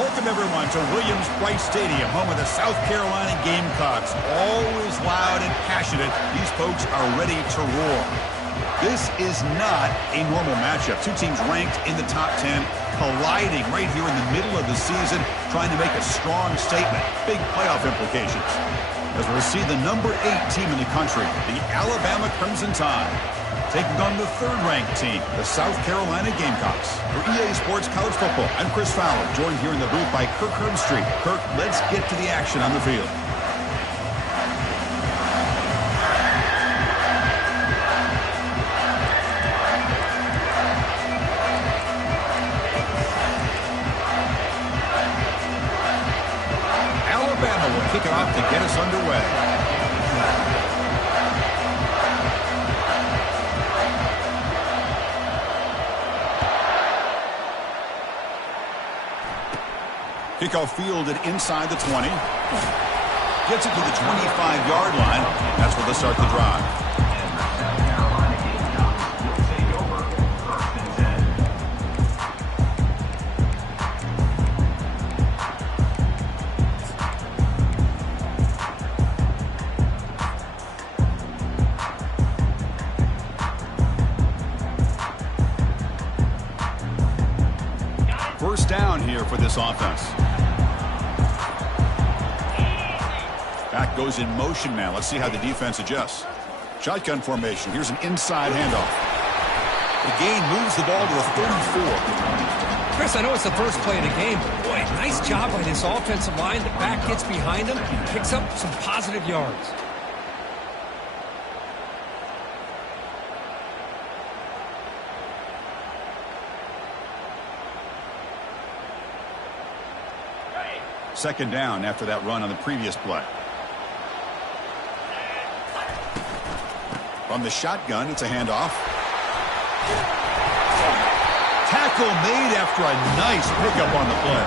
Welcome, everyone, to Williams-Brice Stadium, home of the South Carolina Gamecocks. Always loud and passionate, these folks are ready to roar. This is not a normal matchup. Two teams ranked in the top 10, colliding right here in the middle of the season, trying to make a strong statement. Big playoff implications. As we'll see the number 8 team in the country, the Alabama Crimson Tide, taking on the third-ranked team, the South Carolina Gamecocks. For EA Sports College Football, I'm Chris Fowler, joined here in the booth by Kirk Herbstreit. Kirk, let's get to the action on the field. Alabama will kick it off to get us underway. Kickoff fielded inside the 20. Gets it to the 25-yard line. That's where they'll start the drive. First down here for this offense. Back goes in motion now. Let's see how the defense adjusts. Shotgun formation. Here's an inside handoff. The gain moves the ball to the 34. Chris, I know it's the first play of the game, but boy, nice job by this offensive line. The back gets behind him, picks up some positive yards. Second down after that run on the previous play. From the shotgun, it's a handoff. Tackle made after a nice pickup on the play.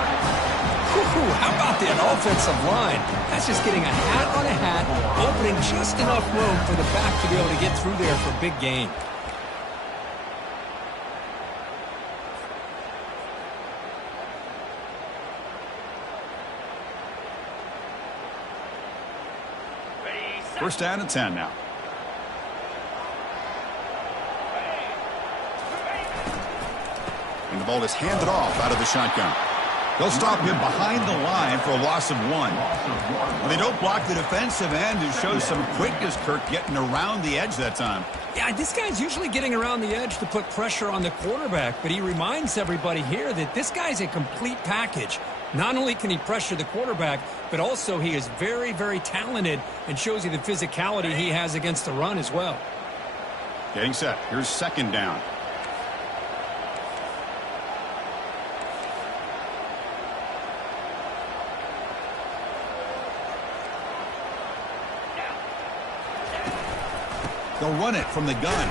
How about that offensive line? That's just getting a hat on a hat, opening just enough room for the back to be able to get through there for a big gain. First down and 10 now. And the ball is handed off out of the shotgun. They'll stop him behind the line for a loss of 1. When they don't block the defensive end, it shows some quickness, Kirk, getting around the edge that time. Yeah, this guy's usually getting around the edge to put pressure on the quarterback, but he reminds everybody here that this guy's a complete package. Not only can he pressure the quarterback, but also he is very, very talented and shows you the physicality he has against the run as well. Getting set. Here's second down. They'll run it from the gun.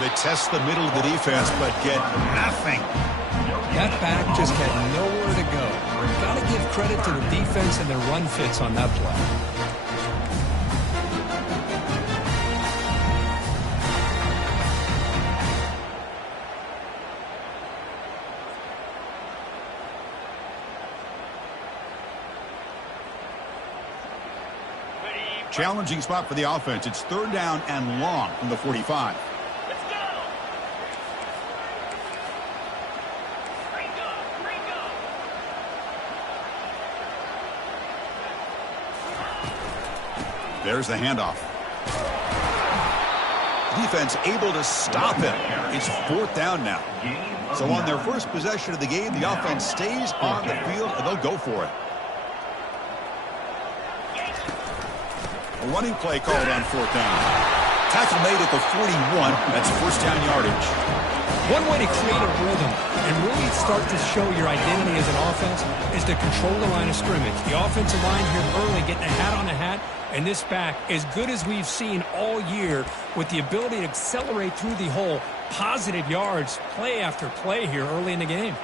They test the middle of the defense, but get nothing. That back just had nowhere to go. Got to give credit to the defense and their run fits on that play. Challenging spot for the offense. It's third down and long from the 45. There's the handoff. Defense able to stop him. It's fourth down now. So on their first possession of the game, the offense stays on the field, and they'll go for it. A running play called on fourth down. Tackle made at the 41. That's first down yardage. One way to create a rhythm and really start to show your identity as an offense is to control the line of scrimmage. The offensive line here early getting a hat on a hat, and this back, as good as we've seen all year, with the ability to accelerate through the hole, positive yards, play after play here early in the game.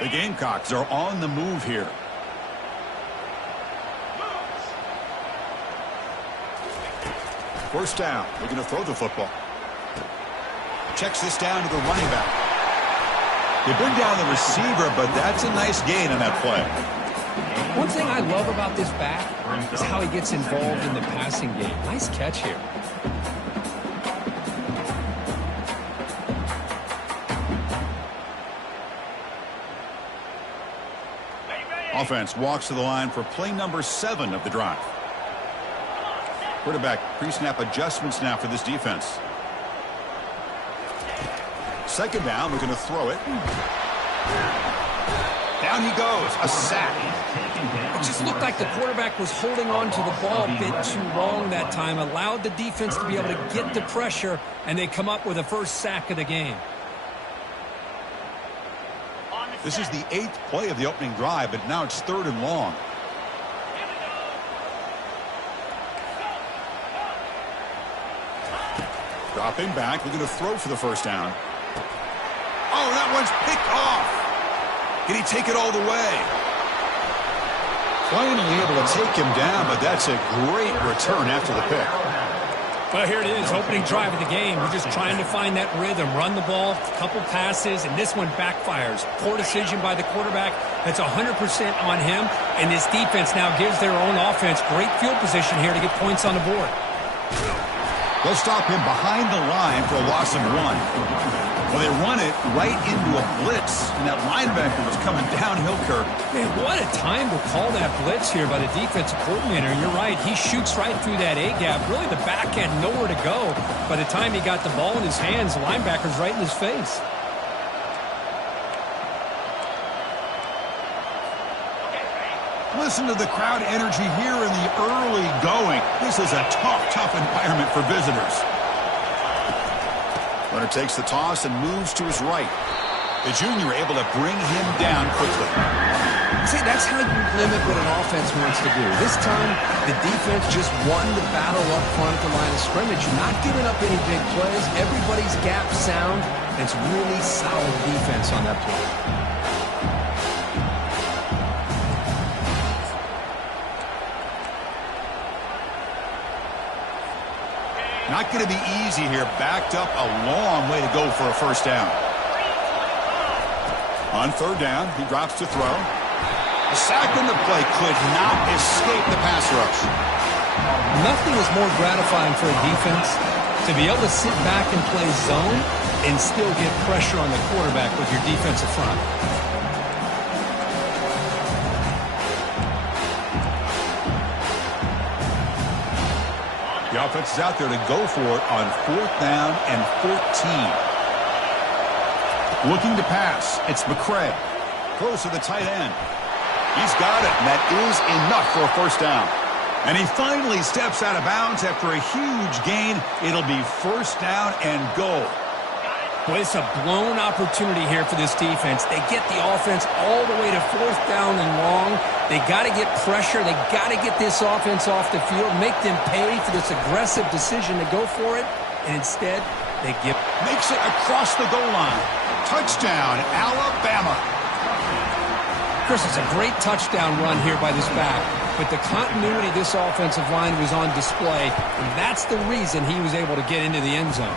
The Gamecocks are on the move here. First down. Looking to throw the football. Checks this down to the running back. They bring down the receiver, but that's a nice gain on that play. One thing I love about this back is how he gets involved in the passing game. Nice catch here. Offense walks to the line for play number 7 of the drive. Quarterback pre-snap adjustments now for this defense. Second down, we're going to throw it. Down he goes, a sack. It just looked like the quarterback was holding on to the ball a bit too long that time, allowed the defense to be able to get the pressure, and they come up with a first sack of the game. This is the 8th play of the opening drive, but now it's 3rd and long. Dropping back, we're going to throw for the first down. Oh, that one's picked off. Can he take it all the way? Finally able to take him down, but that's a great return after the pick. Well, here it is, opening drive of the game. We're just trying to find that rhythm, run the ball, a couple passes, and this one backfires. Poor decision by the quarterback. That's 100% on him, and this defense now gives their own offense great field position here to get points on the board. They'll stop him behind the line for a loss of 1. Well, they run it right into a blitz, and that linebacker was coming downhill, Kirk. Man, what a time to call that blitz here by the defensive coordinator. You're right. He shoots right through that A-gap. Really, the back had nowhere to go. By the time he got the ball in his hands, the linebacker's right in his face. Listen to the crowd energy here in the early going. This is a tough environment for visitors. Runner takes the toss and moves to his right. The junior able to bring him down quickly. See, that's how you limit what an offense wants to do. This time, the defense just won the battle up front at the line of scrimmage. Not giving up any big plays. Everybody's gap sound. And it's really solid defense on that play. Not going to be easy here. Backed up a long way to go for a first down. On 3rd down, he drops to throw. A sack on the play could not escape the pass rush. Nothing is more gratifying for a defense to be able to sit back and play zone and still get pressure on the quarterback with your defensive front. The offense is out there to go for it on 4th down and 14. Looking to pass. It's McCray. Throws to the tight end. He's got it, and that is enough for a first down. And he finally steps out of bounds after a huge gain. It'll be first down and goal. Well, it's a blown opportunity here for this defense. They get the offense all the way to 4th down and long. They got to get pressure. They got to get this offense off the field, make them pay for this aggressive decision to go for it. And instead, they give. Makes it across the goal line. Touchdown, Alabama. Chris, it's a great touchdown run here by this back. But the continuity of this offensive line was on display. And that's the reason he was able to get into the end zone.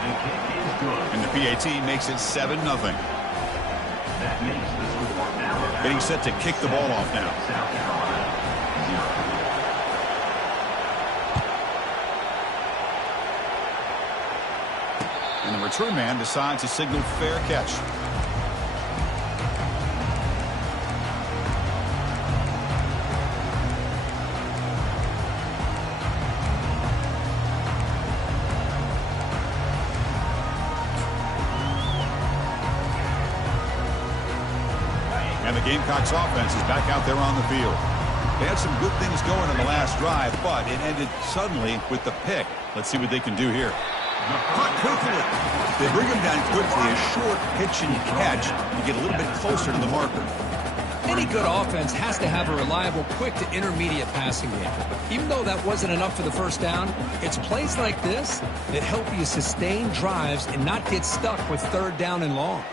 And the PAT makes it 7-0. Getting set to kick the ball off now. And the return man decides to signal fair catch. And the Gamecocks offense is back out there on the field. They had some good things going in the last drive, but it ended suddenly with the pick. Let's see what they can do here. Caught quickly. They bring him down quickly. A short pitch and catch to get a little bit closer to the marker. Any good offense has to have a reliable, quick to intermediate passing game. Even though that wasn't enough for the first down, it's plays like this that help you sustain drives and not get stuck with 3rd down and long.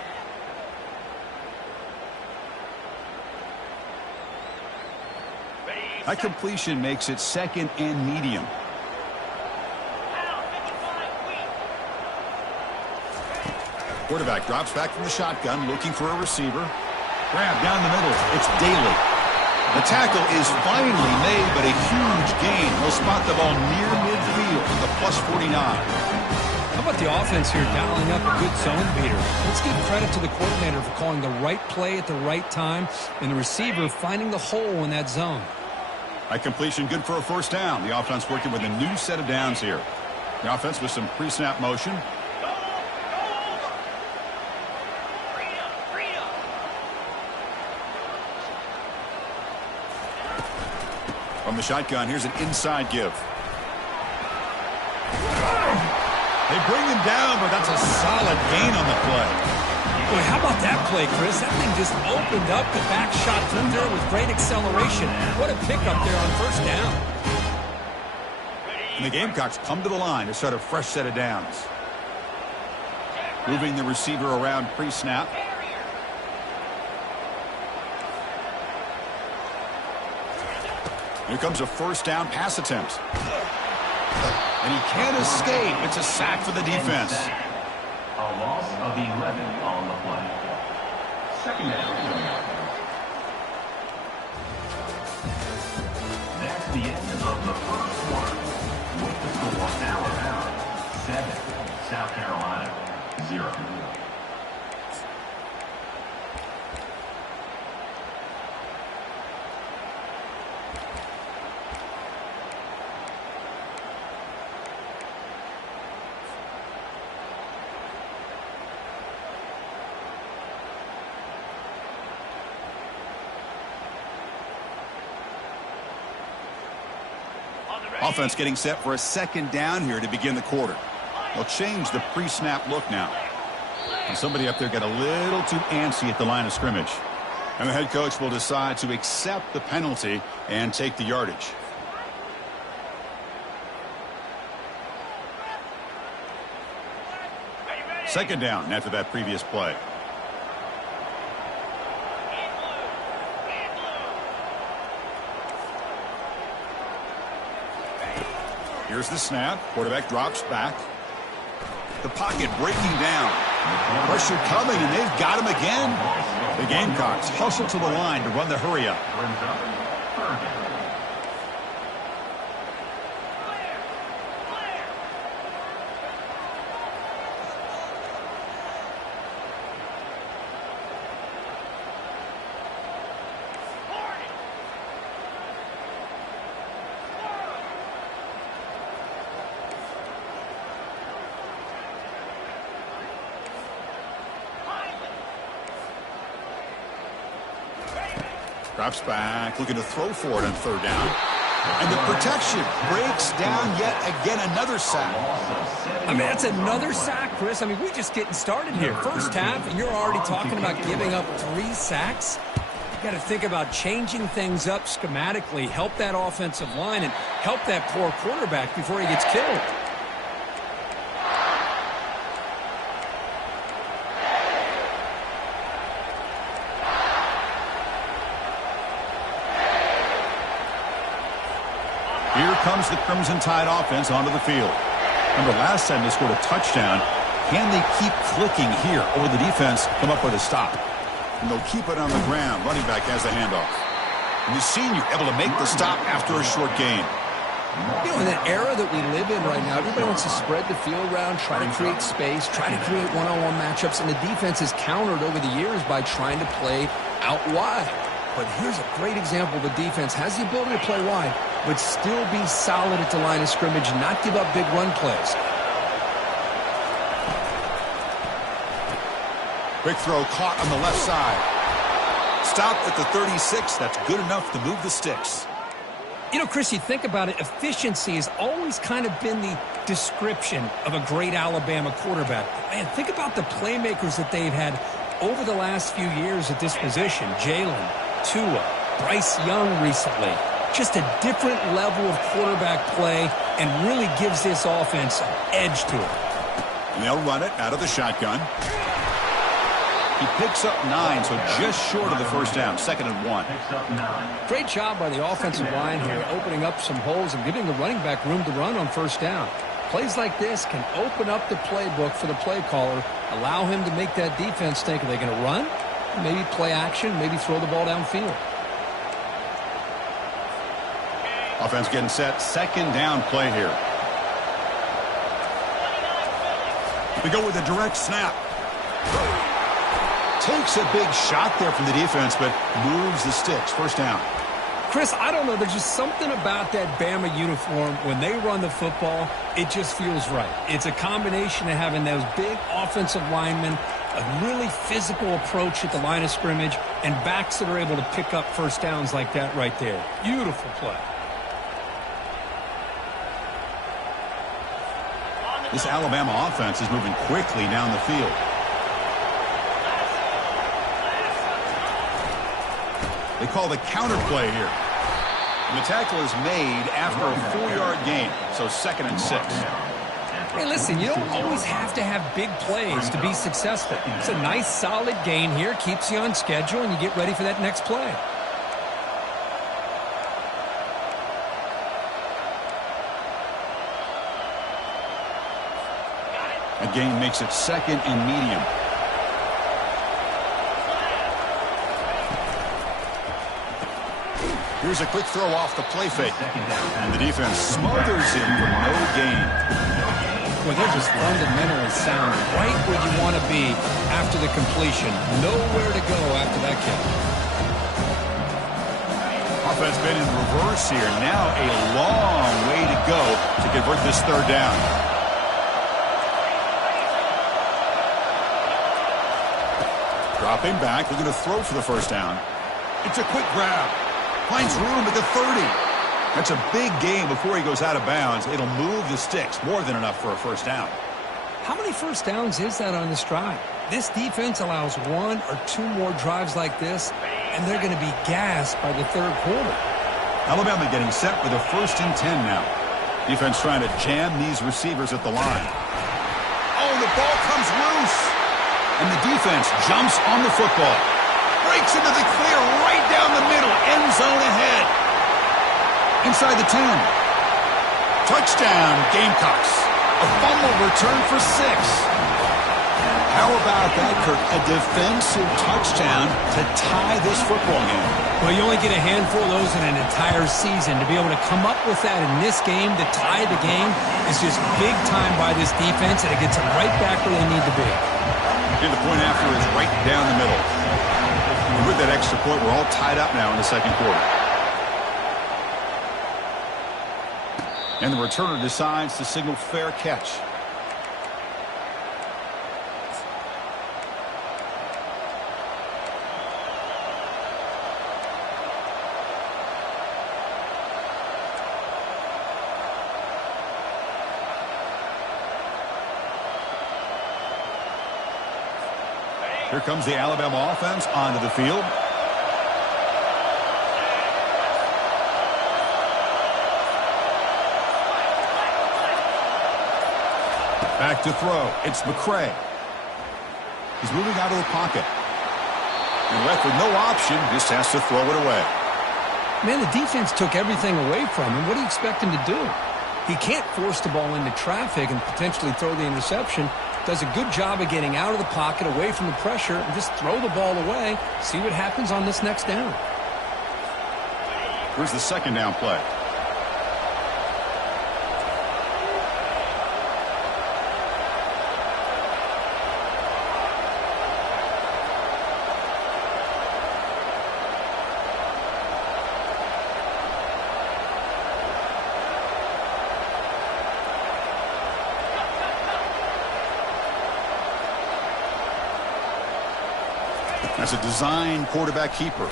That completion makes it 2nd and medium. Quarterback drops back from the shotgun, looking for a receiver. Grab down the middle. It's Daly. The tackle is finally made, but a huge gain. He'll spot the ball near midfield with a +49. How about the offense here dialing up a good zone beater? Let's give credit to the coordinator for calling the right play at the right time and the receiver finding the hole in that zone. A completion good for a first down. The offense working with a new set of downs here. The offense with some pre-snap motion. From the shotgun, here's an inside give. They bring him down, but that's a solid gain on the play. Boy, how about that play, Chris? That thing just opened up. The back shot through there with great acceleration. What a pickup there on first down. And the Gamecocks come to the line to start a fresh set of downs. Moving the receiver around pre-snap. Here comes a first down pass attempt. And he can't escape. It's a sack for the defense. A loss of 11 on the play. Second down. That's the end of the first quarter. With the score, Alabama 7, South Carolina 0. Offense getting set for a second down here to begin the quarter. They'll change the pre-snap look now. And somebody up there got a little too antsy at the line of scrimmage. And the head coach will decide to accept the penalty and take the yardage. Second down after that previous play. Here's the snap. Quarterback drops back. The pocket breaking down. Pressure coming, and they've got him again. The Gamecocks hustle to the line to run the hurry up. Drops back, looking to throw for it on third down. And the protection breaks down yet again, another sack. I mean, that's another sack, Chris. I mean, we're just getting started here. First half, and you're already talking about giving up 3 sacks. You got to think about changing things up schematically, help that offensive line, and help that poor quarterback before he gets killed. Here comes the Crimson Tide offense onto the field. Remember, last time they scored a touchdown. Can they keep clicking here, or will the defense come up with a stop? And they'll keep it on the ground. Running back has the handoff. And the senior able to make the stop after a short gain. You know, in that era that we live in right now, everybody wants to spread the field around, try to create space, try to create one-on-one matchups, and the defense has countered over the years by trying to play out wide. But here's a great example. The defense has the ability to play wide, but still be solid at the line of scrimmage, not give up big run plays. Quick throw caught on the left side. Stopped at the 36. That's good enough to move the sticks. You know, Chris, you think about it, efficiency has always kind of been the description of a great Alabama quarterback. Man, think about the playmakers that they've had over the last few years at this position. Jalen, Tua, Bryce Young recently. Just a different level of quarterback play and really gives this offense an edge to it. And they'll run it out of the shotgun. He picks up 9, so just short of the first down. 2nd and 1. Great job by the offensive line here, opening up some holes and giving the running back room to run on first down. Plays like this can open up the playbook for the play caller, allow him to make that defense think, are they going to run? Maybe play action, maybe throw the ball downfield. Offense getting set. Second down play here. We go with a direct snap. Takes a big shot there from the defense, but moves the sticks. First down. Chris, I don't know. There's just something about that Bama uniform. When they run the football, it just feels right. It's a combination of having those big offensive linemen, a really physical approach at the line of scrimmage, and backs that are able to pick up first downs like that right there. Beautiful play. This Alabama offense is moving quickly down the field. They call the counter play here. And the tackle is made after a 4-yard gain, so 2nd and 6. Hey, listen, you don't always have to have big plays to be successful. It's a nice, solid gain here, keeps you on schedule, and you get ready for that next play. A gain makes it 2nd and medium. Here's a quick throw off the play fake. And the defense smothers him for no gain. Well, they're just fundamentally sound, right where you want to be after the completion. Nowhere to go after that kick. Offense been in reverse here. Now a long way to go to convert this 3rd down. Dropping back, looking to throw for the first down. It's a quick grab. Finds room at the 30. That's a big gain before he goes out of bounds. It'll move the sticks. More than enough for a first down. How many first downs is that on this drive? This defense allows 1 or 2 more drives like this, and they're going to be gassed by the 3rd quarter. Alabama getting set with a 1st and 10 now. Defense trying to jam these receivers at the line. Oh, the ball comes loose. And the defense jumps on the football. Breaks into the clear right down the middle. End zone ahead. Inside the 10. Touchdown, Gamecocks. A fumble return for 6. How about that, Kirk? A defensive touchdown to tie this football game. Well, you only get a handful of those in an entire season. To be able to come up with that in this game, to tie the game, is just big time by this defense, and it gets them right back where they need to be. And the point after is right down the middle. And with that extra point, we're all tied up now in the 2nd quarter. And the returner decides to signal fair catch. Here comes the Alabama offense onto the field. Back to throw. It's McCray. He's moving out of the pocket. And left with no option, just has to throw it away. Man, the defense took everything away from him. What do you expect him to do? He can't force the ball into traffic and potentially throw the interception. Does a good job of getting out of the pocket, away from the pressure, and just throw the ball away. See what happens on this next down. Here's the 2nd down play. That's a design quarterback keeper.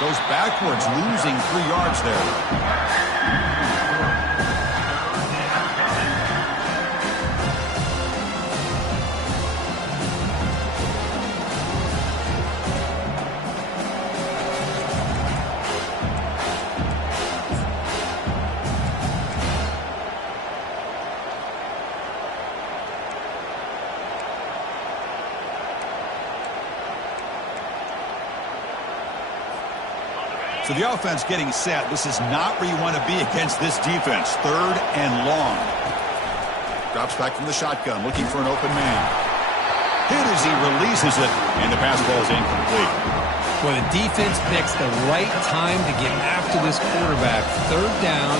Goes backwards, losing 3 yards there. So the offense getting set. This is not where you want to be against this defense. 3rd and long. Drops back from the shotgun, looking for an open man. Hit as he releases it, and the pass ball is incomplete. Well, the defense picks the right time to get after this quarterback. Third down,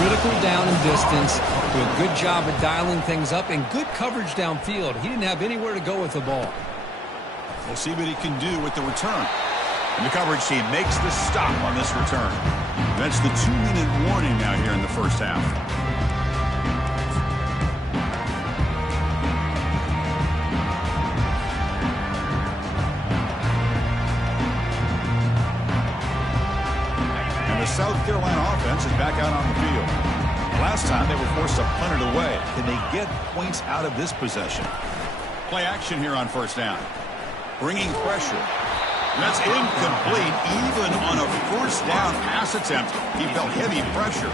critical down and distance. Do a good job of dialing things up and good coverage downfield. He didn't have anywhere to go with the ball. We'll see what he can do with the return. And the coverage team makes the stop on this return. That's the 2-minute warning now here in the first half. And the South Carolina offense is back out on the field. Last time they were forced to punt it away. Can they get points out of this possession? Play action here on first down. Bringing pressure. That's incomplete. Even on a first down pass attempt, he felt heavy pressure.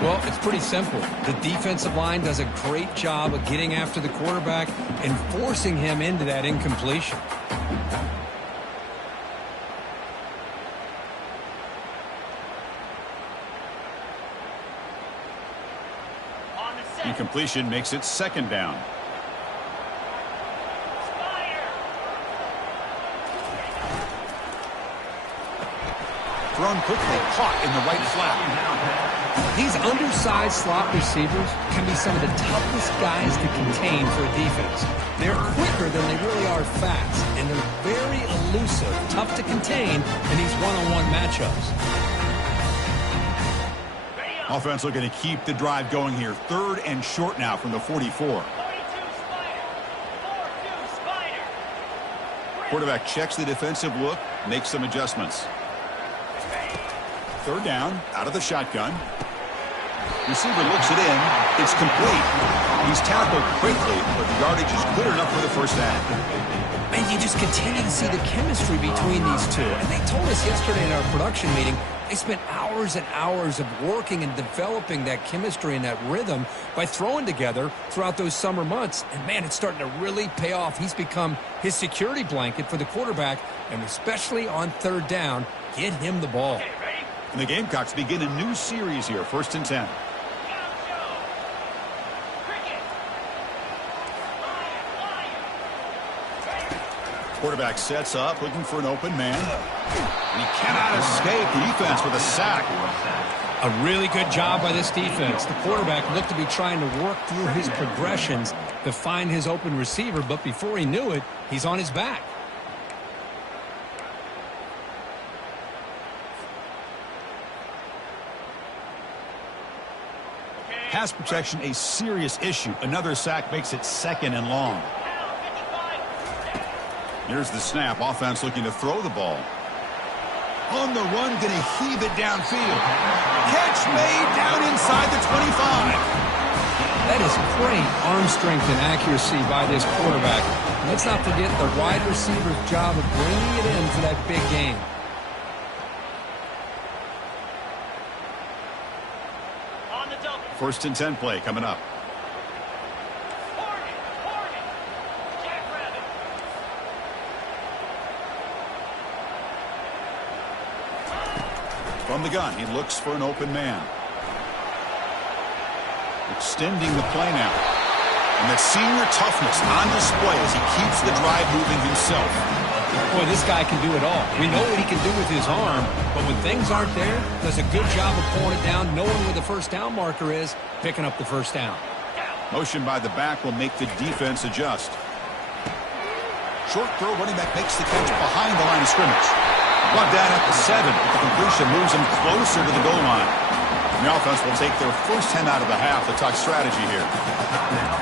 Well, it's pretty simple. The defensive line does a great job of getting after the quarterback and forcing him into that incompletion. Incompletion makes it second down. Thrown quickly, caught in the right flat. These undersized slot receivers can be some of the toughest guys to contain for a defense. They're quicker than they really are fast, and they're very elusive, tough to contain in these one-on-one matchups. Offense looking to keep the drive going here. Third and short now from the 44. Quarterback checks the defensive look, makes some adjustments. Third down, out of the shotgun. Receiver looks it in. It's complete. He's tackled quickly, but the yardage is good enough for the first down. And you just continue to see the chemistry between these two. And they told us yesterday in our production meeting, they spent hours and hours of working and developing that chemistry and that rhythm by throwing together throughout those summer months. And, man, it's starting to really pay off. He's become his security blanket for the quarterback, and especially on third down, get him the ball. And the Gamecocks begin a new series here, 1st and 10. Quarterback sets up, looking for an open man. And he cannot escape the defense with a sack. A really good job by this defense. The quarterback looked to be trying to work through his progressions to find his open receiver, but before he knew it, he's on his back. Pass protection, a serious issue. Another sack makes it 2nd and long. Here's the snap. Offense looking to throw the ball. On the run, going to heave it downfield. Catch made down inside the 25. That is great arm strength and accuracy by this quarterback. Let's not forget the wide receiver's job of bringing it in for that big game. First and 10 play coming up. From the gun, he looks for an open man. Extending the play now. And that senior toughness on display as he keeps the drive moving himself. Boy, this guy can do it all. We know what he can do with his arm, but when things aren't there, does a good job of pulling it down, knowing where the first down marker is, picking up the first down. Motion by the back will make the defense adjust. Short throw, running back makes the catch behind the line of scrimmage. Brought down at the 7, but the completion moves him closer to the goal line. And the offense will take their first 10 out of the half to talk strategy here.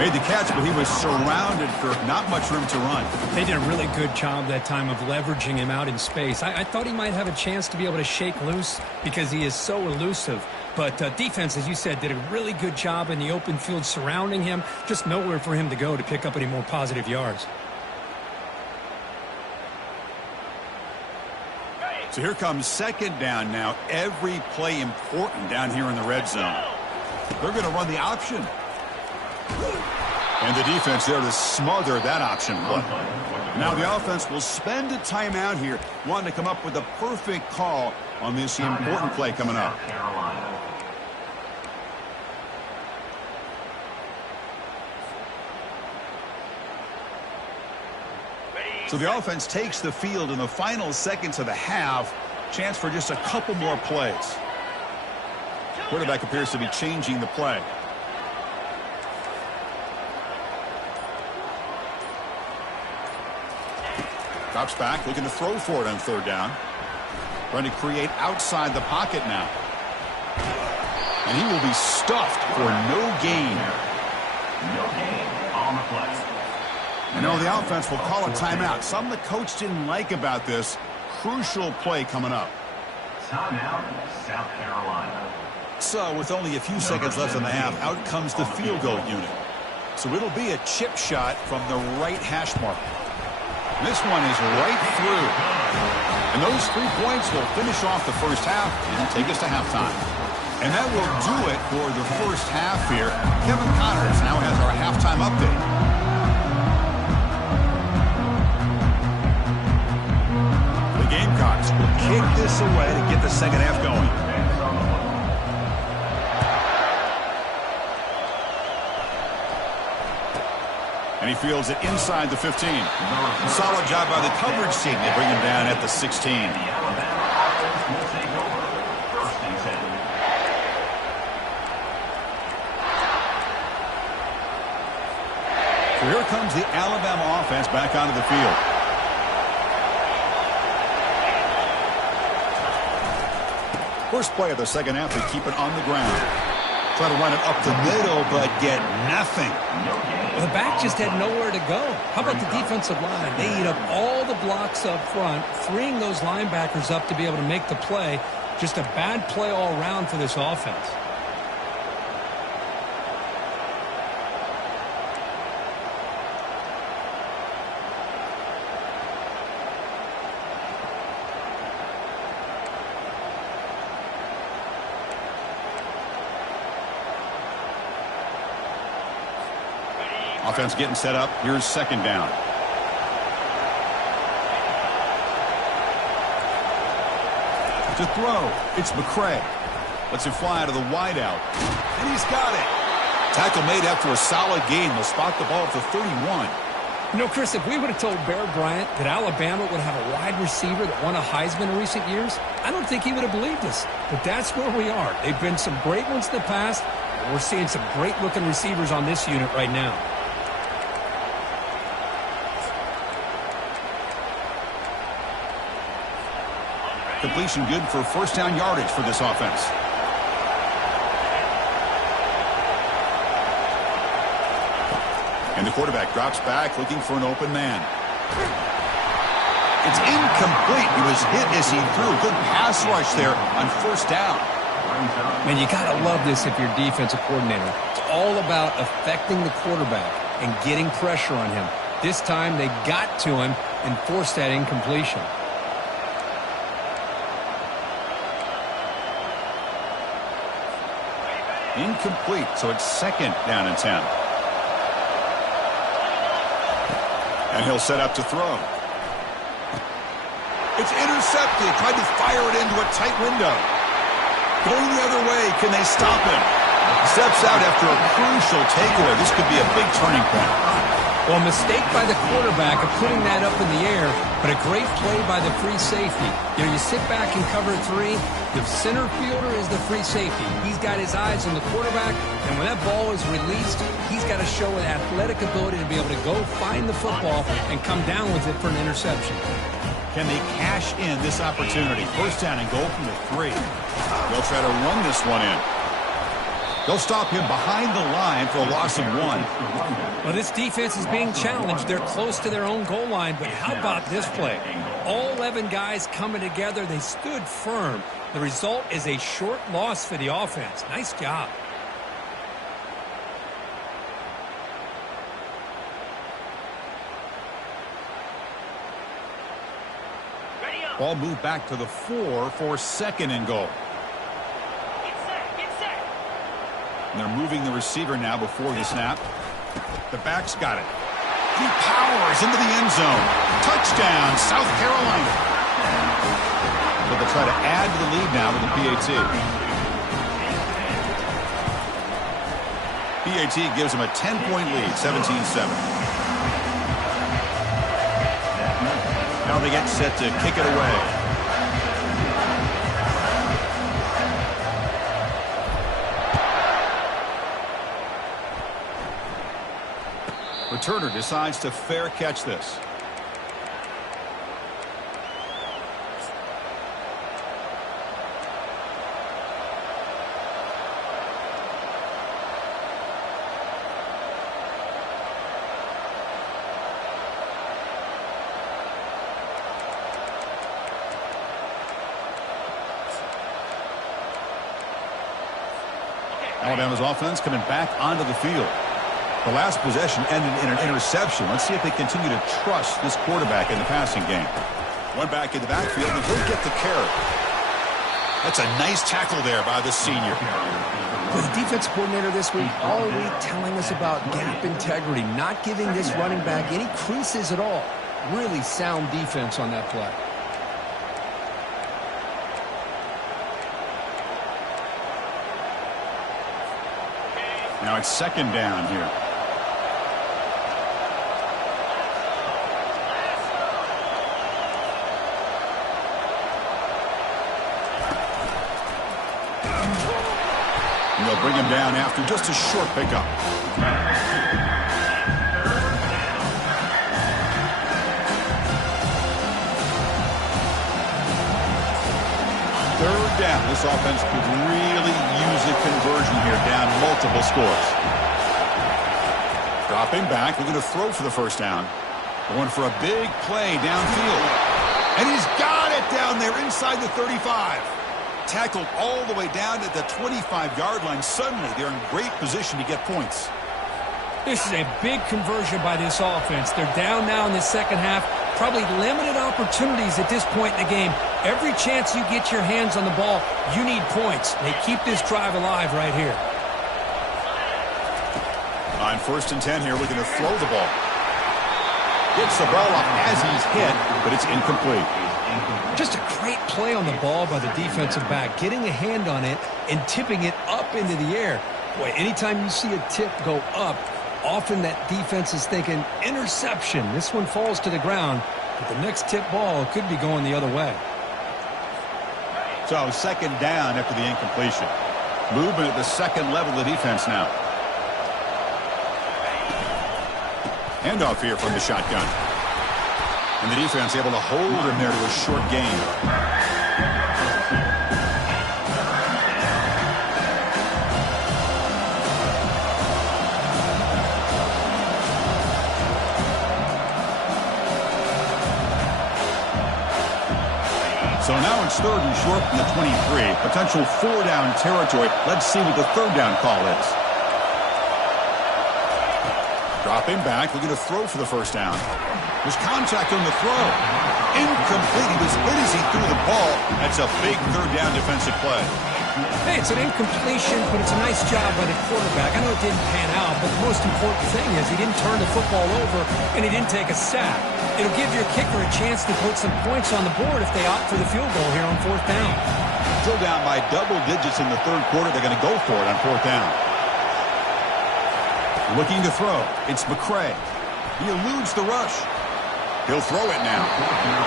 Made the catch, but he was surrounded for not much room to run. They did a really good job that time of leveraging him out in space. I thought he might have a chance to be able to shake loose because he is so elusive. But defense, as you said, did a really good job in the open field surrounding him. Just nowhere for him to go to pick up any more positive yards. So here comes second down now. Every play important down here in the red zone. They're going to run the option. And the defense there to smother that option look. Now the offense will spend a timeout here, wanting to come up with a perfect call on this important play coming up. So the offense takes the field in the final seconds of the half. Chance for just a couple more plays. Quarterback appears to be changing the play. Drops back, looking to throw for it on third down. Trying to create outside the pocket now. And he will be stuffed for no gain. No gain on the play. You know, the offense will call a timeout. Something the coach didn't like about this. Crucial play coming up. Timeout, South Carolina. So, with only a few seconds left in the half, out comes the field goal unit. So it'll be a chip shot from the right hash mark. This one is right through. And those 3 points will finish off the first half and take us to halftime. And that will do it for the first half here. Kevin Connors now has our halftime update. The Gamecocks will kick this away to get the second half going. And he fields it inside the 15. Solid job by the coverage team. They bring him down at the 16. The Alabama offense will take over. First and 10. So here comes the Alabama offense back onto the field. First play of the second half, they keep it on the ground. Try to run it up the middle, but get nothing. The back just had nowhere to go. How about the defensive line? They eat up all the blocks up front, freeing those linebackers up to be able to make the play. Just a bad play all around for this offense. Offense getting set up. Here's second down. To throw, it's McCray. Lets him fly out of the wideout. And he's got it. Tackle made after a solid gain. They'll spot the ball at the 31. You know, Chris, if we would have told Bear Bryant that Alabama would have a wide receiver that won a Heisman in recent years, I don't think he would have believed us. But that's where we are. They've been some great ones in the past, and we're seeing some great-looking receivers on this unit right now. Completion good for first down yardage for this offense. And the quarterback drops back looking for an open man. It's incomplete. He was hit as he threw. Good pass rush there on first down. Man, you got to love this if you're defensive coordinator. It's all about affecting the quarterback and getting pressure on him. This time they got to him and forced that incompletion. Incomplete, so it's second down and 10. And he'll set up to throw. It's intercepted. Tried to fire it into a tight window. Going the other way. Can they stop him? Steps out after a crucial takeaway. This could be a big turning point. Well, a mistake by the quarterback of putting that up in the air, but a great play by the free safety. You know, you sit back and cover 3. The center fielder is the free safety. He's got his eyes on the quarterback, and when that ball is released, he's got to show an athletic ability to be able to go find the football and come down with it for an interception. Can they cash in this opportunity? First down and goal from the 3. They'll try to run this one in. They'll stop him behind the line for a loss of 1. Well, this defense is being challenged. They're close to their own goal line, but how about this play? All 11 guys coming together. They stood firm. The result is a short loss for the offense. Nice job. Ball moved back to the 4 for second and goal. And they're moving the receiver now before the snap. The back's got it. He powers into the end zone. Touchdown, South Carolina. But they'll try to add to the lead now with the PAT. PAT gives them a 10-point lead, 17-7. Now they get set to kick it away. Returner decides to fair catch this. Alabama's offense coming back onto the field. The last possession ended in an interception. Let's see if they continue to trust this quarterback in the passing game. One back in the backfield, and he'll get the carry. That's a nice tackle there by the senior. The defense coordinator this week all week telling us about gap integrity, not giving this running back any creases at all. Really sound defense on that play. Now it's second down here. And they'll bring him down after just a short pickup. Third down. This offense could really use a conversion here, down multiple scores. Dropping back, looking to throw for the first down. Going for a big play downfield. And he's got it down there inside the 35. Tackled all the way down at the 25-yard line. Suddenly, they're in great position to get points. This is a big conversion by this offense. They're down now in the second half. Probably limited opportunities at this point in the game. Every chance you get your hands on the ball, you need points. They keep this drive alive right here. On 1st and 10 here, looking to throw the ball. Gets the ball off as he's hit, but it's incomplete. Just a great play on the ball by the defensive back, getting a hand on it and tipping it up into the air. Boy, anytime you see a tip go up, often that defense is thinking interception. This one falls to the ground, but the next tip ball could be going the other way. So second down after the incompletion. Movement at the second level of the defense now. Handoff here from the shotgun. And the defense able to hold him there to a short gain. So now it's 3rd and short from the 23. Potential 4-down territory. Let's see what the 3rd down call is. Dropping back, looking to throw for the first down. There's contact on the throw. Incomplete. He was hit as he threw the ball. That's a big 3rd down defensive play. Hey, it's an incompletion, but it's a nice job by the quarterback. I know it didn't pan out, but the most important thing is he didn't turn the football over and he didn't take a sack. It'll give your kicker a chance to put some points on the board if they opt for the field goal here on 4th down. Still down by double digits in the 3rd quarter. They're going to go for it on 4th down. Looking to throw. It's McCray. He eludes the rush. He'll throw it now.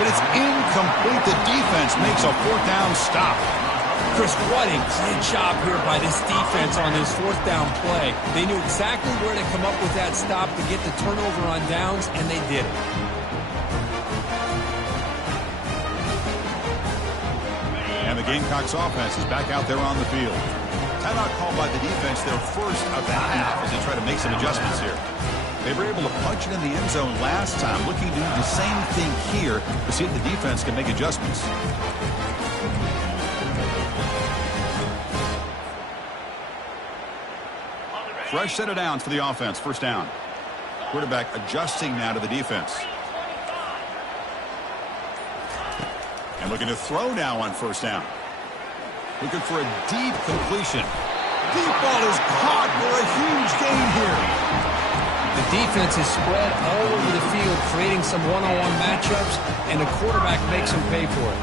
But it's incomplete. The defense makes a 4th down stop. Chris, what a great job here by this defense on this 4th down play. They knew exactly where to come up with that stop to get the turnover on downs, and they did it. And the Gamecocks offense is back out there on the field. Timeout called by the defense, their first of the half, as they try to make some adjustments here. They were able to punch it in the end zone last time, looking to do the same thing here to see if the defense can make adjustments. Fresh set of downs for the offense. 1st down. Quarterback adjusting now to the defense. And looking to throw now on 1st down. Looking for a deep completion. Deep ball is caught for a huge gain here. The defense is spread all over the field, creating some one-on-one matchups, and the quarterback makes them pay for it.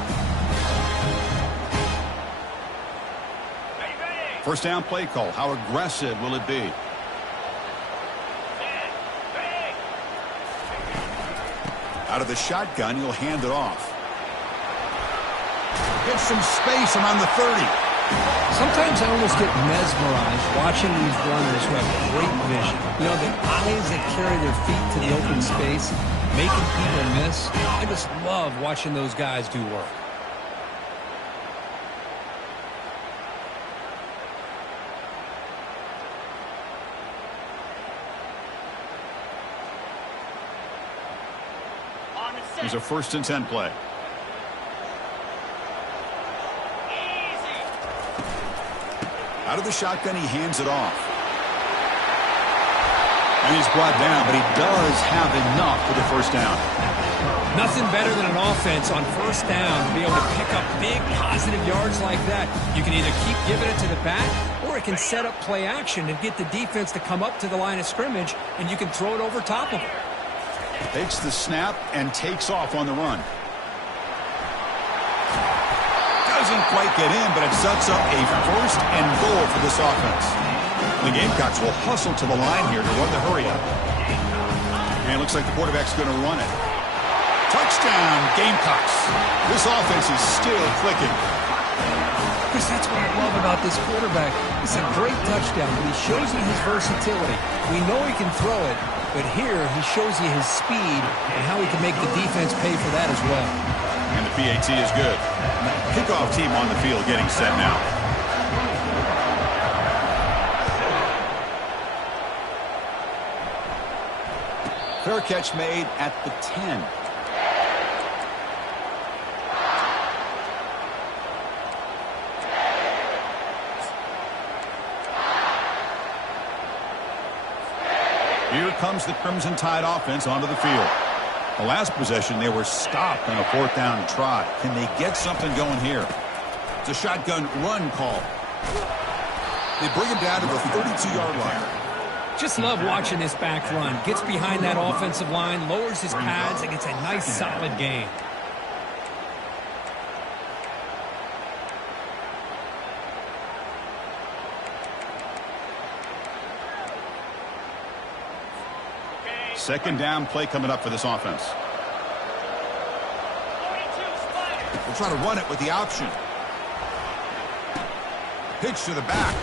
1st down play call. How aggressive will it be? Out of the shotgun, he'll hand it off. Gets some space around the 30. Sometimes I almost get mesmerized watching these runners who have great vision. You know, the eyes that carry their feet to the open space, making people miss. I just love watching those guys do work. Here's a 1st and 10 play. Out of the shotgun, he hands it off. And he's brought down, but he does have enough for the 1st down. Nothing better than an offense on 1st down to be able to pick up big positive yards like that. You can either keep giving it to the back, or it can set up play action and get the defense to come up to the line of scrimmage, and you can throw it over top of them. Takes the snap and takes off on the run. Doesn't quite get in, but it sets up a 1st and goal for this offense. The Gamecocks will hustle to the line here to run the hurry up. And it looks like the quarterback's going to run it. Touchdown, Gamecocks. This offense is still clicking. Chris, that's what I love about this quarterback. It's a great touchdown, but he shows you his versatility. We know he can throw it, but here he shows you his speed and how he can make the defense pay for that as well. And the PAT is good. Kickoff team on the field getting set now. Fair catch made at the 10. Here comes the Crimson Tide offense onto the field. The last possession, they were stopped on a 4th down try. Can they get something going here? It's a shotgun run call. They bring him down to the 32-yard line. Just love watching this back run. Gets behind that offensive line, lowers his pads, and gets a nice, solid gain. Second down play coming up for this offense. We'll try to run it with the option. Pitch to the back.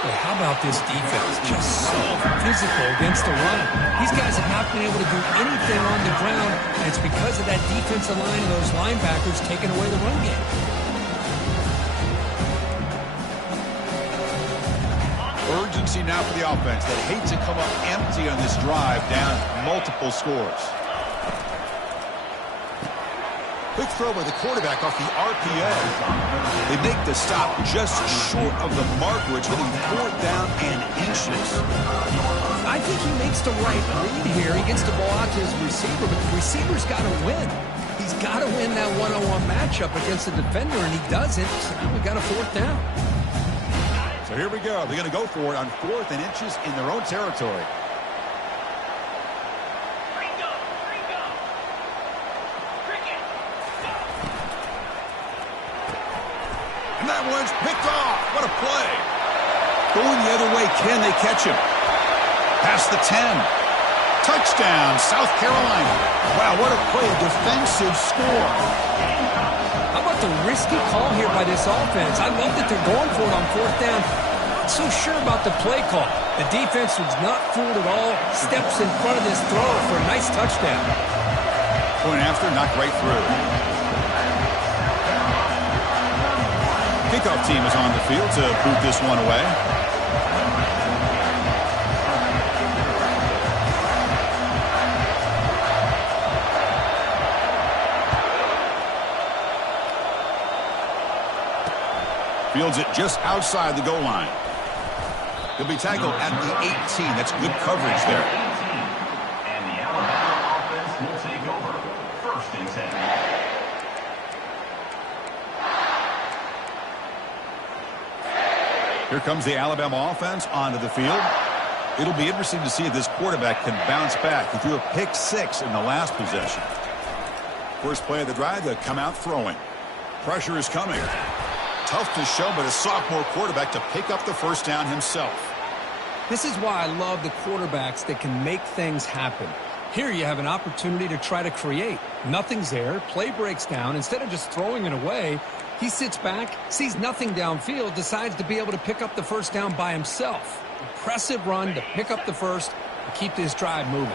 Boy, how about this defense? Just so physical against the run. These guys have not been able to do anything on the ground, and it's because of that defensive line and those linebackers taking away the run game. Urgency now for the offense. They hate to come up empty on this drive, down multiple scores. Quick throw by the quarterback off the RPO. They make the stop just short of the marker. It's really 4th down and inches. I think he makes the right read here. He gets the ball out to his receiver, but the receiver's got to win. He's got to win that one-on-one matchup against the defender, and he doesn't. So now we got a 4th down. So here we go. They're going to go for it on 4th and inches in their own territory. And that one's picked off. What a play. Going the other way. Can they catch him? Past the 10. Touchdown, South Carolina. Wow, what a play. A defensive score. How about the risky call here by this offense? I love that they're going for it on 4th down. Not so sure about the play call. The defense was not fooled at all. Steps in front of this throw for a nice touchdown. Point after, knocked right through. Kickoff team is on the field to boot this one away. Fields it just outside the goal line. He'll be tackled at the 18. That's good coverage there. And the Alabama offense will take over. 1st and 10. Here comes the Alabama offense onto the field. It'll be interesting to see if this quarterback can bounce back. He threw a pick 6 in the last possession. First play of the drive, they'll come out throwing. Pressure is coming. Tough to show, but a sophomore quarterback to pick up the 1st down himself. This is why I love the quarterbacks that can make things happen. Here you have an opportunity to try to create. Nothing's there. Play breaks down. Instead of just throwing it away, he sits back, sees nothing downfield, decides to be able to pick up the first down by himself. Impressive run to pick up the first and keep this drive moving.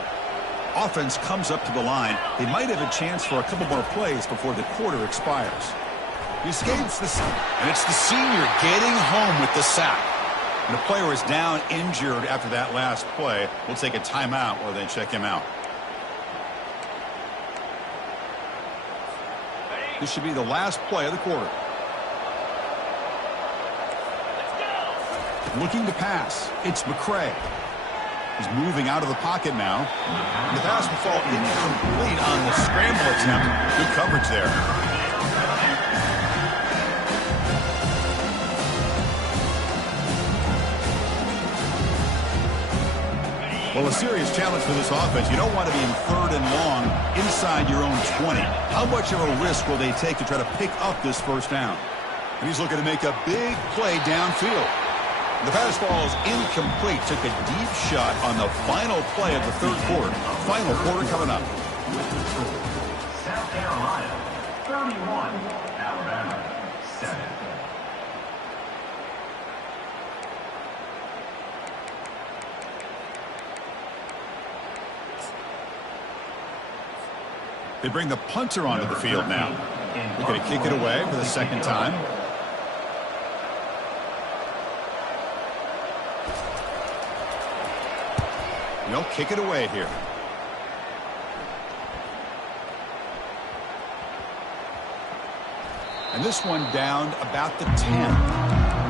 Offense comes up to the line. They might have a chance for a couple more plays before the quarter expires. He escapes and it's the senior getting home with the sack. And the player is down injured after that last play. We'll take a timeout while they check him out. This should be the last play of the quarter. Looking to pass. It's McCray. He's moving out of the pocket now. The pass will fall incomplete on the scramble attempt. Good coverage there. Well, a serious challenge for this offense. You don't want to be in 3rd and long inside your own 20. How much of a risk will they take to try to pick up this first down? And he's looking to make a big play downfield. The pass falls incomplete. Took a deep shot on the final play of the 3rd quarter. Final quarter coming up. With the score, South Carolina 31, Alabama 7. They bring the punter onto the field now. They're going to kick it away for the second time. They'll kick it away here. And this one down about the 10.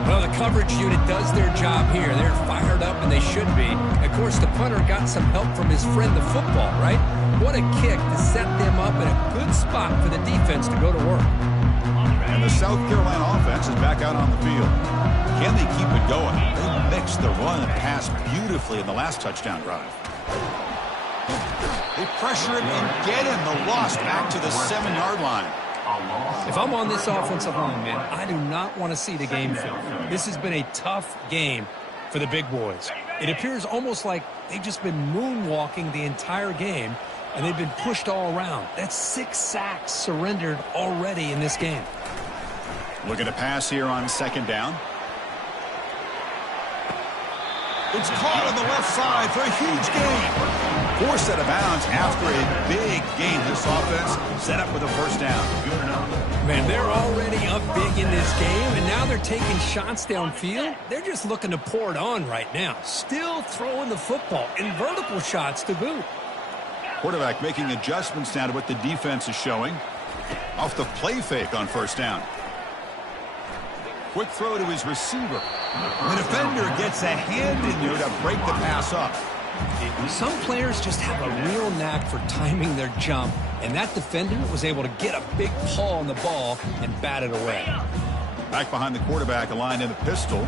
Well, the coverage unit does their job here. They're fired up, and they should be. Of course, the punter got some help from his friend, the football, right? What a kick to set them up in a good spot for the defense to go to work. And the South Carolina offense is back out on the field. Can they keep it going? They mixed the run and pass beautifully in the last touchdown drive. They pressure him and get him. The loss back to the 7-yard line. If I'm on this offensive line, man, I do not want to see the game film. This has been a tough game for the big boys. It appears almost like they've just been moonwalking the entire game, and they've been pushed all around. That's 6 sacks surrendered already in this game. Looking to pass here on 2nd down. It's caught on the left side for a huge gain. Forced out of bounds after a big gain. This offense set up with a first down. Man, they're already up big in this game, and now they're taking shots downfield. They're just looking to pour it on right now. Still throwing the football, and vertical shots to boot. Quarterback making adjustments now to what the defense is showing. Off the play fake on first down. Quick throw to his receiver. The defender gets a hand in there to break the pass up. Some players just have a real knack for timing their jump, and that defender was able to get a big paw on the ball and bat it away. Back behind the quarterback, aligned in the pistol.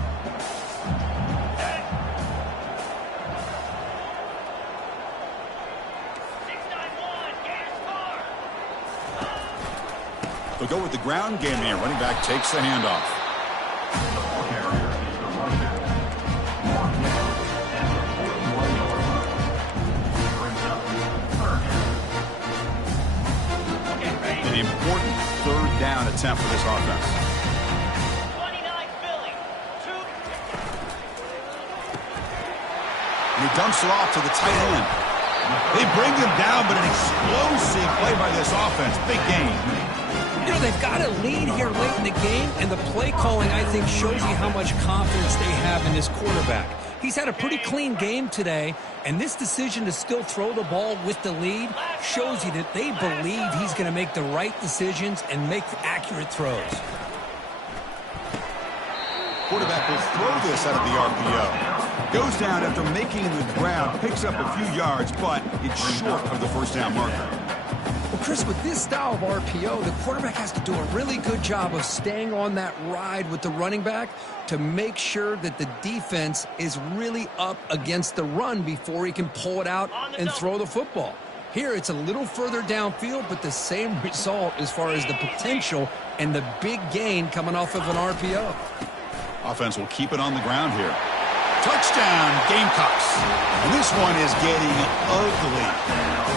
They'll go with the ground game here. Running back takes the handoff. An important 3rd down attempt for this offense. 29 Philly. And he dumps it off to the tight end. They bring him down, but an explosive play by this offense. Big gain. You know, they've got a lead here late in the game, and the play calling, I think, shows you how much confidence they have in this quarterback. He's had a pretty clean game today, and this decision to still throw the ball with the lead shows you that they believe he's going to make the right decisions and make accurate throws. Quarterback will throw this out of the RPO. Goes down after making the ground, picks up a few yards, but it's short of the first down marker. Well, Chris, with this style of RPO, the quarterback has to do a really good job of staying on that ride with the running back to make sure that the defense is really up against the run before he can pull it out and throw the football. Here, it's a little further downfield, but the same result as far as the potential and the big gain coming off of an RPO. Offense will keep it on the ground here. Touchdown, Gamecocks. And this one is getting ugly.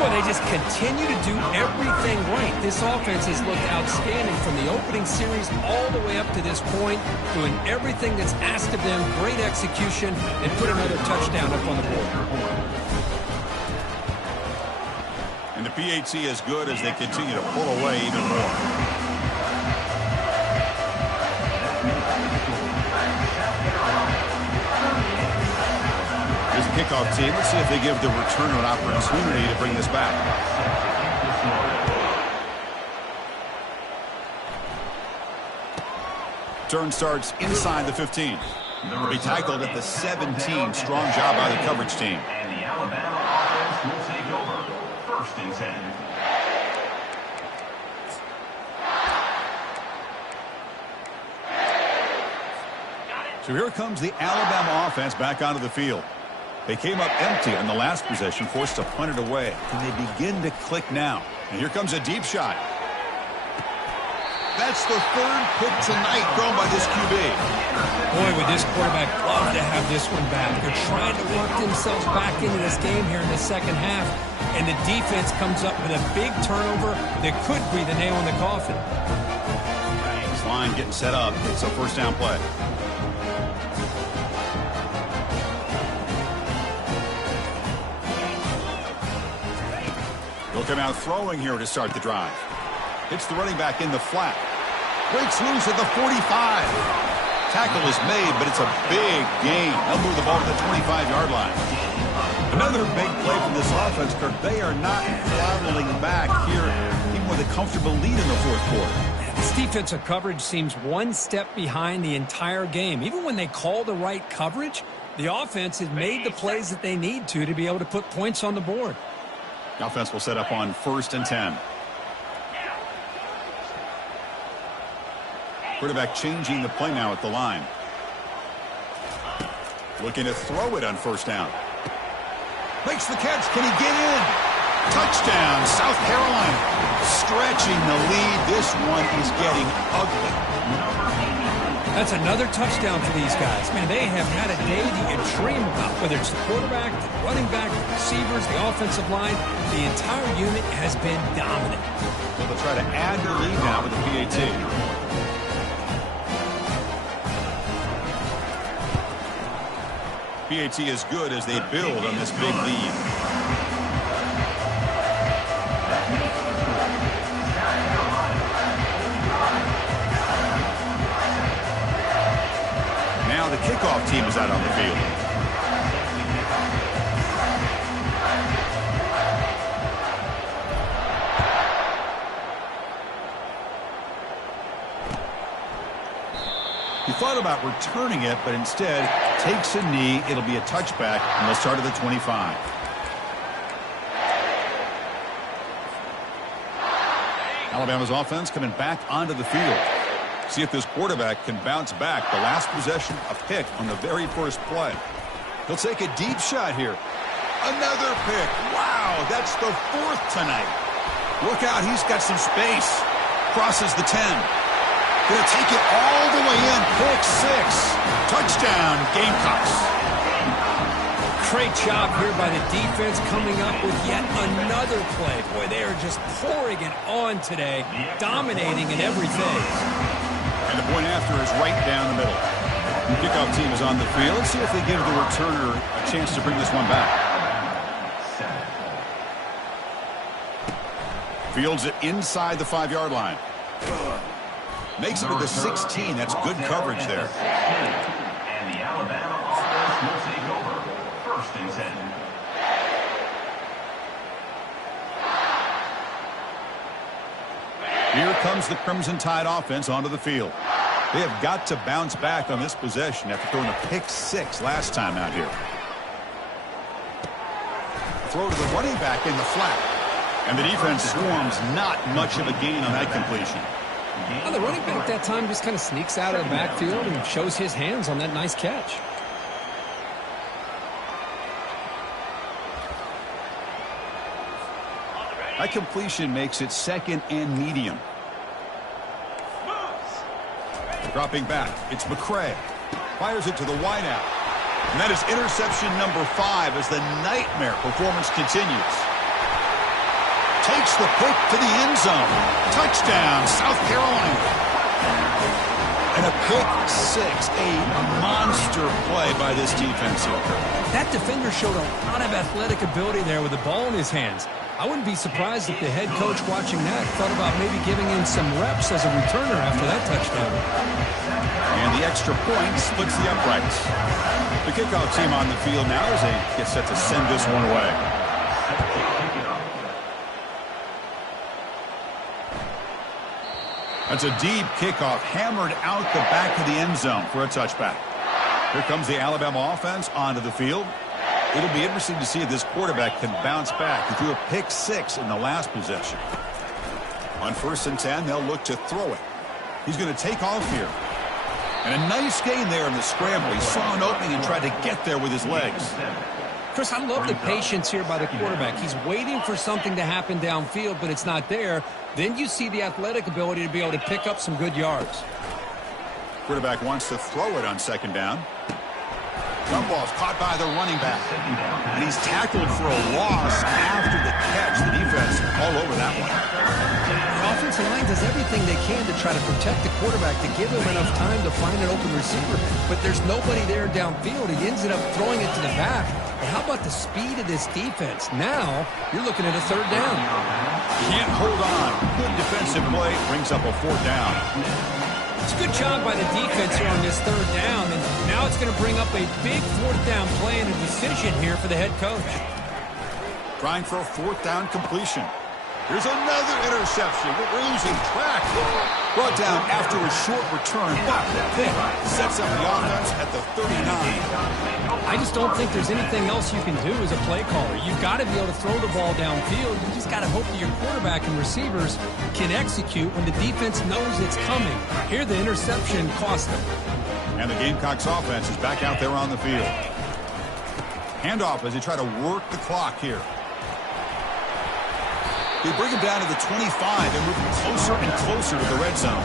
Well, they just continue to do everything right. This offense has looked outstanding from the opening series all the way up to this point, doing everything that's asked of them, great execution, and put another touchdown up on the board. And the PAT is good as they continue to pull away even more. This kickoff team, let's see if they give the returner an opportunity to bring this back. Turn starts inside the 15. Will be tackled at the 17. Strong job by the coverage team. And the Alabama offense will take over. 1st and 10. So here comes the Alabama offense back onto the field. They came up empty on the last possession, forced to punt it away. Can they begin to click now? And here comes a deep shot. That's the 3rd pick tonight thrown by this QB. Boy, would this quarterback love to have this one back. They're trying to work themselves back into this game here in the second half. And the defense comes up with a big turnover that could be the nail in the coffin. This line getting set up. It's a 1st down play. They'll come out throwing here to start the drive. Hits the running back in the flat. Breaks loose at the 45. Tackle is made, but it's a big gain. They'll move the ball to the 25-yard line. Another big play from this offense, Kirk. They are not throttling back here, even with a comfortable lead in the 4th quarter. This defensive coverage seems one step behind the entire game. Even when they call the right coverage, the offense has made the plays that they need to be able to put points on the board. The offense will set up on 1st and 10. Quarterback changing the play now at the line. Looking to throw it on 1st down. Makes the catch. Can he get in? Touchdown, South Carolina. Stretching the lead. This one is getting ugly. That's another touchdown for these guys. Man, they have had a day that you dream about, whether it's the quarterback, the running back, the receivers, the offensive line. The entire unit has been dominant. Well, they'll try to add their lead now with the PAT. PAT is good as they build on this big lead. Now the kickoff team is out on the field. He thought about returning it, but instead takes a knee. It'll be a touchback, and they'll start at the 25. Alabama's offense coming back onto the field. See if this quarterback can bounce back. The last possession, a pick on the very first play. He'll take a deep shot here. Another pick. Wow, that's the 4th tonight. Look out, he's got some space. Crosses the 10. Going to take it all the way in. Pick 6. Touchdown, Gamecocks. Great job here by the defense coming up with yet another play. Boy, they are just pouring it on today, dominating in every phase. And the point after is right down the middle. The kickoff team is on the field. Let's see if they give the returner a chance to bring this one back. Fields it inside the 5-yard line. Makes it to the 16. That's good coverage there. And the Alabama offense will take over. 1st and 10. Here comes the Crimson Tide offense onto the field. They have got to bounce back on this possession after throwing a pick 6 last time out here. Throw to the running back in the flat. And the defense swarms. Not much of a gain on that completion. Well, the running back that time just kind of sneaks out of the backfield and shows his hands on that nice catch. That completion makes it 2nd and medium. Dropping back, it's McCray. Fires it to the wideout. And that is interception number 5 as the nightmare performance continues. Takes the pick to the end zone. Touchdown, South Carolina. And a pick 6, a monster play by this defense here. That defender showed a lot of athletic ability there with the ball in his hands. I wouldn't be surprised if the head coach watching that thought about maybe giving in some reps as a returner after that touchdown. And the extra point splits the uprights. The kickoff team on the field now as they get set to send this one away. That's a deep kickoff hammered out the back of the end zone for a touchback. Here comes the Alabama offense onto the field. It'll be interesting to see if this quarterback can bounce back. He threw a pick 6 in the last possession. On 1st and 10, they'll look to throw it. He's going to take off here. And a nice gain there in the scramble. He saw an opening and tried to get there with his legs. Chris, I love the patience here by the quarterback. He's waiting for something to happen downfield, but it's not there. Then you see the athletic ability to be able to pick up some good yards. Quarterback wants to throw it on 2nd down. Jump ball's caught by the running back. And he's tackled for a loss after the catch. The defense all over that one. The offensive line does everything they can to try to protect the quarterback, to give him enough time to find an open receiver. But there's nobody there downfield. He ends up throwing it to the back. But how about the speed of this defense? Now you're looking at a 3rd down. Can't hold on. Good defensive play. Brings up a 4th down. It's a good job by the defense here on this 3rd down, and now it's going to bring up a big 4th down play and a decision here for the head coach. Trying for a 4th down completion. Here's another interception. We're losing track. Brought down after a short return, but pick sets up the offense at the 39. I just don't think there's anything else you can do as a play caller. You've got to be able to throw the ball downfield. You just got to hope that your quarterback and receivers can execute when the defense knows it's coming. Here, the interception cost them. And the Gamecocks offense is back out there on the field. Handoff as they try to work the clock here. They bring him down to the 25 and move closer and closer to the red zone.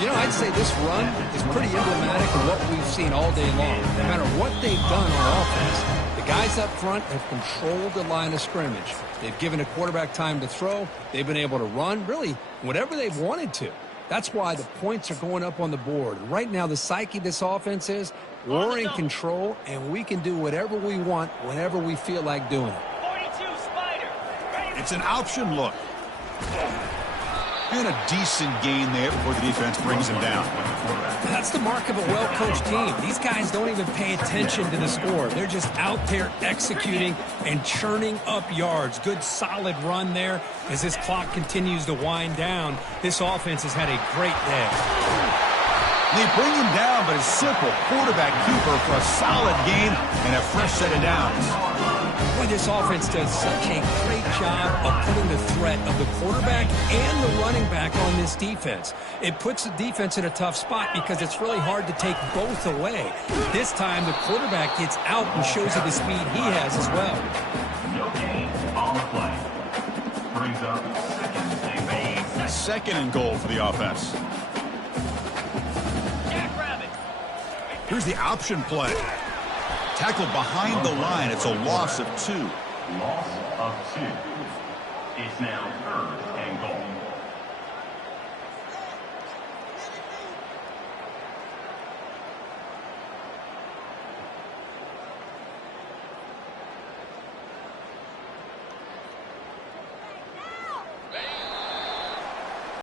You know, I'd say this run is pretty emblematic of what we've seen all day long. No matter what they've done on offense, the guys up front have controlled the line of scrimmage. They've given a quarterback time to throw. They've been able to run, really, whatever they've wanted to. That's why the points are going up on the board. Right now, the psyche of this offense is we're in control, and we can do whatever we want whenever we feel like doing it. 42 Spider. It's an option look. And a decent gain there before the defense brings him down. That's the mark of a well-coached team. These guys don't even pay attention to the score. They're just out there executing and churning up yards. Good, solid run there as this clock continues to wind down. This offense has had a great day. They bring him down, but a simple quarterback keeper for a solid gain and a fresh set of downs. Boy, this offense does such a great job of putting the threat of the quarterback and the running back on this defense. It puts the defense in a tough spot because it's really hard to take both away. This time, the quarterback gets out and shows you the speed he has as well. No gain on the play. Brings up 2nd and 2nd and goal for the offense. Jackrabbit. Here's the option play. Tackled behind the line. It's a loss of 2. Loss of 2. It's now 3rd and goal.